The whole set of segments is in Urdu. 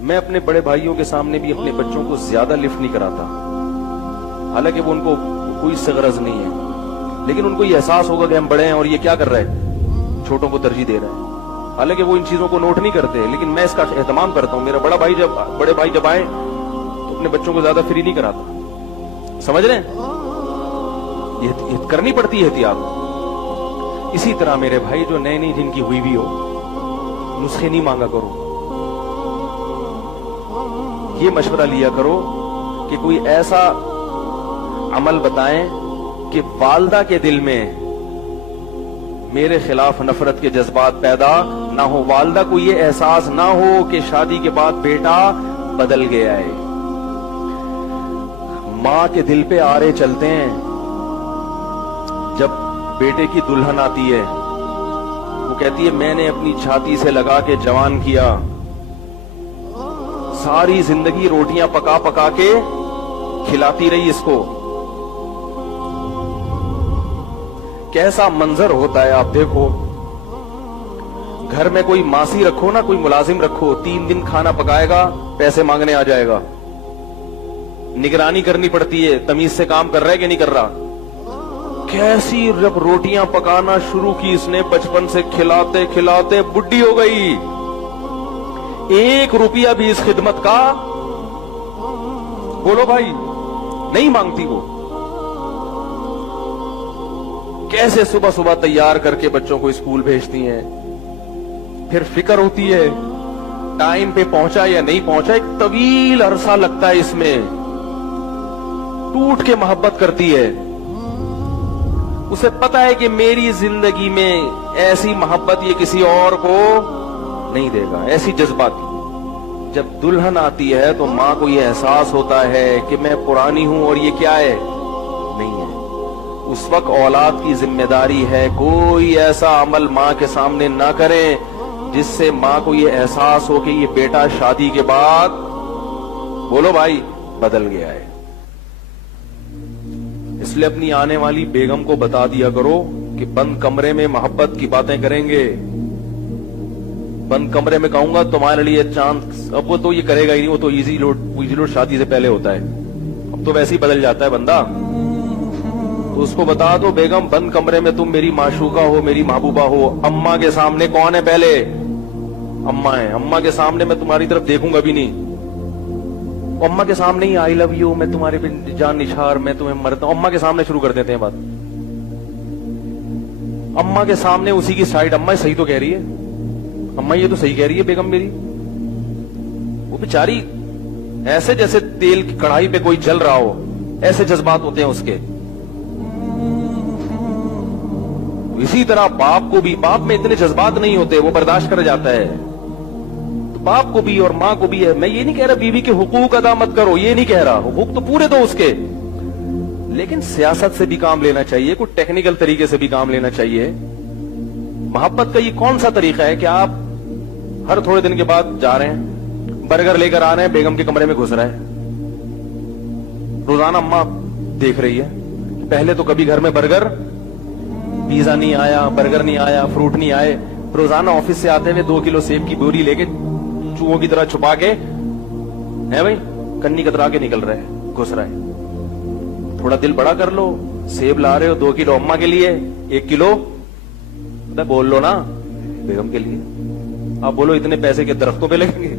میں اپنے بڑے بھائیوں کے سامنے بھی اپنے بچوں کو زیادہ لفٹ نہیں کراتا، حالانکہ وہ ان کو کوئی سے غرض نہیں ہے، لیکن ان کو یہ احساس ہوگا کہ ہم بڑے ہیں اور یہ کیا کر رہے ہیں، چھوٹوں کو ترجیح دے رہے ہیں، حالانکہ وہ ان چیزوں کو نوٹ نہیں کرتے، لیکن میں اس کا اہتمام کرتا ہوں۔ میرا بڑے بھائی جب آئے تو اپنے بچوں کو زیادہ فری نہیں کراتا، سمجھ رہے ہیں؟ یہ کرنی پڑتی ہے احتیاط۔ اسی طرح میرے بھائی جو نئی جن کی ہوئی بھی ہو، نسخے نہیں مانگا کرو، یہ مشورہ لیا کرو کہ کوئی ایسا عمل بتائیں کہ والدہ کے دل میں میرے خلاف نفرت کے جذبات پیدا نہ ہو، والدہ کو یہ احساس نہ ہو کہ شادی کے بعد بیٹا بدل گیا ہے۔ ماں کے دل پہ آرے چلتے ہیں جب بیٹے کی دلہن آتی ہے، وہ کہتی ہے میں نے اپنی چھاتی سے لگا کے جوان کیا، ساری زندگی روٹیاں پکا پکا کے کھلاتی رہی اس کو۔ کیسا منظر ہوتا ہے آپ دیکھو، گھر میں کوئی ماسی رکھو نا، کوئی ملازم رکھو، 3 دن کھانا پکائے گا، پیسے مانگنے آ جائے گا، نگرانی کرنی پڑتی ہے تمیز سے کام کر رہا ہے کہ نہیں کر رہا۔ کیسی جب روٹیاں پکانا شروع کی اس نے، بچپن سے کھلاتے کھلاتے بڈھی ہو گئی، 1 روپیہ بھی اس خدمت کا بولو بھائی نہیں مانگتی وہ۔ کیسے صبح صبح تیار کر کے بچوں کو اسکول بھیجتی ہیں، پھر فکر ہوتی ہے ٹائم پہ پہنچا یا نہیں پہنچا، ایک طویل عرصہ لگتا ہے اس میں، ٹوٹ کے محبت کرتی ہے، اسے پتا ہے کہ میری زندگی میں ایسی محبت یہ کسی اور کو نہیں دے گا، ایسی جذباتی۔ جب دلہن آتی ہے تو ماں کو یہ احساس ہوتا ہے کہ میں پرانی ہوں اور یہ کیا ہے، نہیں ہے۔ اس وقت اولاد کی ذمہ داری ہے کوئی ایسا عمل ماں کے سامنے نہ کرے جس سے ماں کو یہ احساس ہو کہ یہ بیٹا شادی کے بعد بولو بھائی بدل گیا ہے۔ اس لیے اپنی آنے والی بیگم کو بتا دیا کرو کہ بند کمرے میں محبت کی باتیں کریں گے، بند کمرے میں کہوں گا تمہارے لیے چاند، اب وہ تو یہ کرے گا ہی نہیں، وہ تو ایزی لوڈ شادی سے پہلے ہوتا ہے، اب تو ویسے ہی بدل جاتا ہے بندہ۔ تو اس کو بتا دو بیگم بند کمرے میں تم میری معشوقہ ہو، میری محبوبہ ہو، اماں کے سامنے کون ہے پہلے، اماں ہے، اماں کے سامنے میں تمہاری طرف دیکھوں گا بھی نہیں، اماں کے سامنے ہی آئی لو یو، میں تمہارے پہ جان نثار، میں تمہیں مرتا ہوں، اماں کے سامنے شروع کر دیتے ہیں بات، اماں کے سامنے اسی کی سائڈ، اماں صحیح تو کہہ رہی ہے، اماں یہ تو صحیح کہہ رہی ہے بیگم میری، وہ بیچاری ایسے جیسے تیل کی کڑھائی پہ کوئی جل رہا ہو، ایسے جذبات ہوتے ہیں اس کے۔ اسی طرح باپ کو بھی، باپ میں اتنے جذبات نہیں ہوتے، وہ برداشت کر جاتا ہے، تو باپ کو بھی اور ماں کو بھی ہے۔ میں یہ نہیں کہہ رہا بیوی کے حقوق ادا مت کرو، یہ نہیں کہہ رہا، حقوق تو پورے دو اس کے، لیکن سیاست سے بھی کام لینا چاہیے، کوئی ٹیکنیکل طریقے سے بھی کام لینا چاہیے۔ محبت کا یہ کون سا طریقہ ہے کہ آپ ہر تھوڑے دن کے بعد جا رہے ہیں، برگر لے کر آ رہے ہیں، بیگم کے کمرے میں گھس رہا ہے، روزانہ اماں دیکھ رہی ہے، پہلے تو کبھی گھر میں برگر پیزا نہیں آیا، برگر نہیں آیا، فروٹ نہیں آئے، روزانہ آفس سے آتے ہوئے 2 کلو سیب کی بوری لے کے چوہوں کی طرح چھپا کے ہے بھائی کنی کترا کے نکل رہے ہیں، گھس رہا ہے۔ تھوڑا دل بڑا کر لو، سیب لا رہے ہو 2 کلو اماں کے لیے، 1 کلو بول لو نا بیگم کے لیے، آپ بولو اتنے پیسے کے درختوں پہ لگیں گے،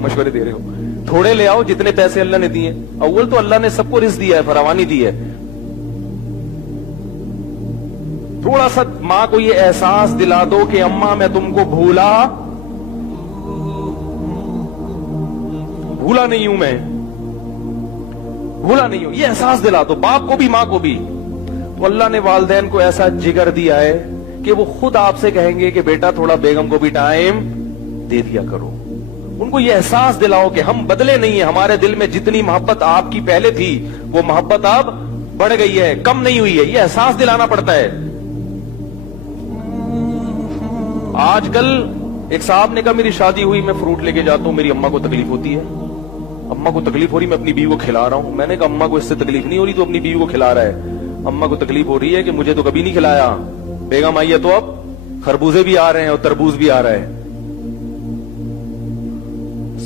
مشورے دے رہے ہو، تھوڑے لے آؤ جتنے پیسے اللہ نے دیے، اول تو اللہ نے سب کو رزق دیا ہے، فراوانی دی ہے، تھوڑا سا ماں کو یہ احساس دلا دو کہ اماں میں تم کو بھولا نہیں ہوں، میں بھولا نہیں ہوں، یہ احساس دلا دو باپ کو بھی ماں کو بھی۔ تو اللہ نے والدین کو ایسا جگر دیا ہے کہ وہ خود آپ سے کہیں گے کہ بیٹا تھوڑا بیگم کو بھی ٹائم دے دیا کرو، ان کو یہ احساس دلاؤ کہ ہم بدلے نہیں ہیں، ہمارے دل میں جتنی محبت آپ کی پہلے تھی وہ محبت اب بڑھ گئی ہے، کم نہیں ہوئی ہے، یہ احساس دلانا پڑتا ہے۔ آج کل ایک صاحب نے کہا میری شادی ہوئی، میں فروٹ لے کے جاتا ہوں، میری اماں کو تکلیف ہوتی ہے، اماں کو تکلیف ہو رہی، میں اپنی بیوی کو کھلا رہا ہوں۔ میں نے کہا اماں کو اس سے تکلیف نہیں ہو رہی تو اپنی بیوی کو کھلا رہا ہے، اماں کو تکلیف ہو رہی ہے کہ مجھے تو کبھی نہیں کھلایا، بیگم آئی ہے تو اب خربوزے بھی آ رہے ہیں اور تربوز بھی آ رہا ہے۔